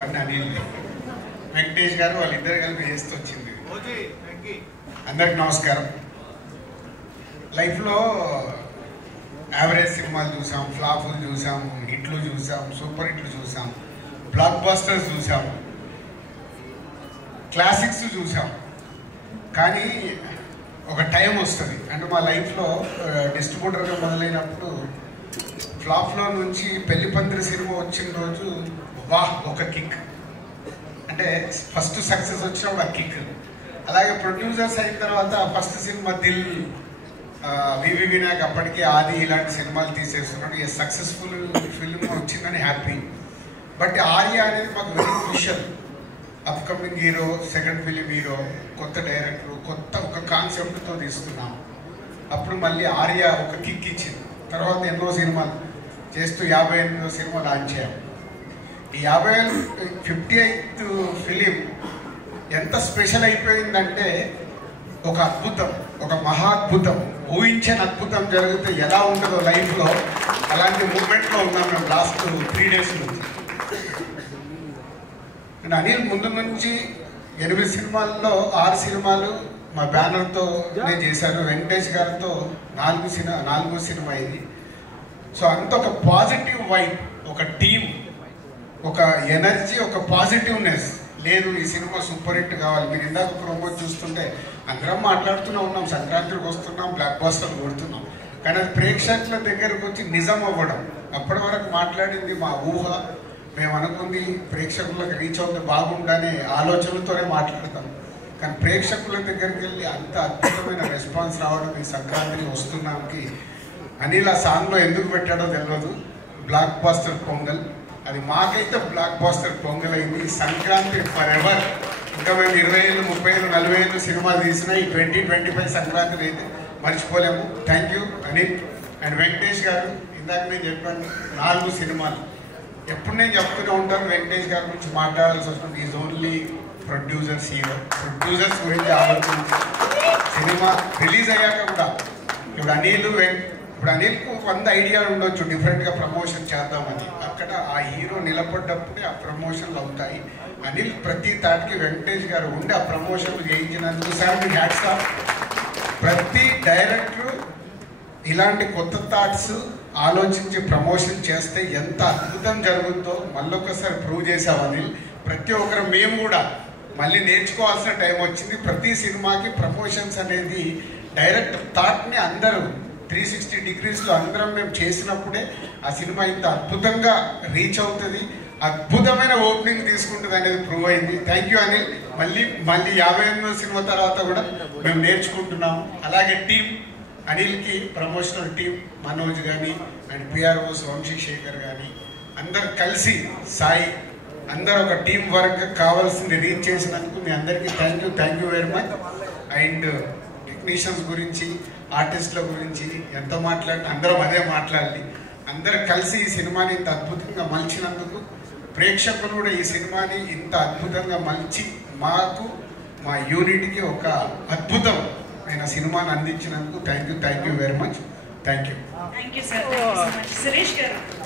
అనిల్ వెంకటేష్ గారు వాళ్ళిద్దరు కలిపి చేస్తూ వచ్చింది. అందరికి నమస్కారం. లైఫ్లో యావరేజ్ సినిమాలు చూసాం, ఫ్లాపులు చూసాం, హిట్లు చూసాం, సూపర్ హిట్లు చూసాం, బ్లాక్ బస్టర్స్ చూసాం, క్లాసిక్స్ చూసాం. కానీ ఒక టైం వస్తుంది అంటే మా లైఫ్లో డిస్ట్రిబ్యూటర్గా మొదలైనప్పుడు ఫ్లాప్లో నుంచి పెళ్లి పందిరి సినిమా వచ్చిన రోజు వాహ్ ఒక కిక్, అంటే ఫస్ట్ సక్సెస్ వచ్చినప్పుడు ఆ కిక్. అలాగే ప్రొడ్యూసర్స్ అయిన తర్వాత ఫస్ట్ సినిమా దిల్, వివి వినాయక్ అప్పటికి ఆది ఇలాంటి సినిమాలు తీసేస్తున్నాడు. ఏ సక్సెస్ఫుల్ ఫిల్మ్ వచ్చిందని హ్యాపీ. బట్ ఆర్య అనేది మాకు very crucial. Upcoming hero, second film hero, కొత్త డైరెక్టర్, కొత్త ఒక కాన్సెప్ట్తో తీసుకున్నాం. అప్పుడు మళ్ళీ ఆర్య ఒక కిక్ ఇచ్చింది. తర్వాత ఎన్నో సినిమాలు చేస్తూ 58వ సినిమా లాంచ్ చేయాం. ఈ 58th ఫిలిం ఎంత స్పెషల్ అయిపోయిందంటే ఒక అద్భుతం, ఒక మహా అద్భుతం, ఊహించని అద్భుతం జరిగితే ఎలా ఉంటుందో లైఫ్లో అలాంటి మూమెంట్లో ఉన్నాం మేము లాస్ట్ 3 days నుంచి. అండ్ అనిల్ ముందు నుంచి 8 సినిమాల్లో 6 సినిమాలు మా బ్యానర్తో చేశారు. వెంకటేష్ గారితో 4వ సినిమా ఇది. సో అంత ఒక పాజిటివ్ వైబ్, ఒక టీమ్, ఒక ఎనర్జీ, ఒక పాజిటివ్నెస్. లేదు ఈ సినిమా సూపర్ హిట్ కావాలి. మీరు ఇందాక ప్రోమో చూస్తుంటే అందరం మాట్లాడుతూనే ఉన్నాం, సంక్రాంతికి వస్తున్నాం, బ్లాక్ బస్టర్లు కొడుతున్నాం. కానీ అది ప్రేక్షకుల దగ్గరకు వచ్చి నిజం అవ్వడం. అప్పటి వరకు మాట్లాడింది మా ఊహ, మేము అనుకుంది ప్రేక్షకులకు రీచ్ అవుతే బాగుండనే ఆలోచనలతోనే మాట్లాడతాం. కానీ ప్రేక్షకుల దగ్గరికి వెళ్ళి అంత అద్భుతమైన రెస్పాన్స్ రావడం ఈ సంక్రాంతికి వస్తున్నాంకి అనిల్ ఆ సాంగ్లో ఎందుకు పెట్టాడో తెలియదు. బ్లాక్ బస్టర్ పొంగల్, అది మాకైతే బ్లాక్ బస్టర్ పొంగల్ అయింది. Sankranti for ever. ఇంకా మేము 20 ఏళ్ళు, 30 ఏళ్ళు, 40 ఏళ్ళు సినిమాలు తీసినా ఈ 2025 సంక్రాంతిని అయితే మర్చిపోలేము. Thank you Anil and Venkatesh గారు. ఇందాక నేను చెప్పాను 4 సినిమాలు. ఎప్పుడు నేను చెప్తూనే ఉంటాను వెంకటేష్ గారి గురించి మాట్లాడాల్సి వస్తుంది. Is only producers hero. Producers గురించి ఆలోచించి సినిమా రిలీజ్ అయ్యాక కూడా ఇప్పుడు అనిల్కు 100 ఐడియాలు ఉండొచ్చు డిఫరెంట్గా ప్రమోషన్ చేద్దామని. అక్కడ ఆ హీరో నిలబడ్డప్పుడే ఆ ప్రమోషన్లు అవుతాయి. అనిల్ ప్రతి తాటికి వెంకటేష్ గారు ఉండి ఆ ప్రమోషన్లు చేయించినందుకు సార్ మీ హ్యాట్స్ ఆఫ్. ప్రతి డైరెక్టరు ఇలాంటి కొత్త థాట్స్ ఆలోచించి ప్రమోషన్ చేస్తే ఎంత అద్భుతం జరుగుతుందో మళ్ళొకసారి ప్రూవ్ చేసావు అనిల్. ప్రతి ఒక్కరు మేము కూడా మళ్ళీ నేర్చుకోవాల్సిన టైం వచ్చింది. ప్రతి సినిమాకి ప్రమోషన్స్ అనేది డైరెక్ట్ థాట్ని అందరూ 360 degreesలో అందరం మేము చేసినప్పుడే ఆ సినిమా ఇంత అద్భుతంగా రీచ్ అవుతుంది, అద్భుతమైన ఓపెనింగ్ తీసుకుంటుంది అనేది ప్రూవ్ అయింది. Thank you Anil. మళ్ళీ 58వ సినిమా తర్వాత కూడా మేము నేర్చుకుంటున్నాము. అలాగే టీం అనిల్కి ప్రమోషనల్ టీం మనోజ్ కానీ అండ్ పిఆర్ఓస్ వంశీశేఖర్ కానీ అందరు కలిసి సాయి అందరూ ఒక టీం వర్క్ కావాల్సింది రీచ్ చేసినందుకు మీ అందరికీ thank you very much. And technicians గురించి, ఆర్టిస్టుల గురించి ఎంత మాట్లాడినా అందరం అదే మాట్లాడాలి. అందరు కలిసి ఈ సినిమాని ఇంత అద్భుతంగా మలిచినందుకు, ప్రేక్షకులు కూడా ఈ సినిమాని ఇంత అద్భుతంగా మలిచి మాకు, మా యూనిట్కి ఒక అద్భుతమైన సినిమాని అందించినందుకు thank you very much. Thank you. Thank you, sir. Thank you so much. Suresh garu.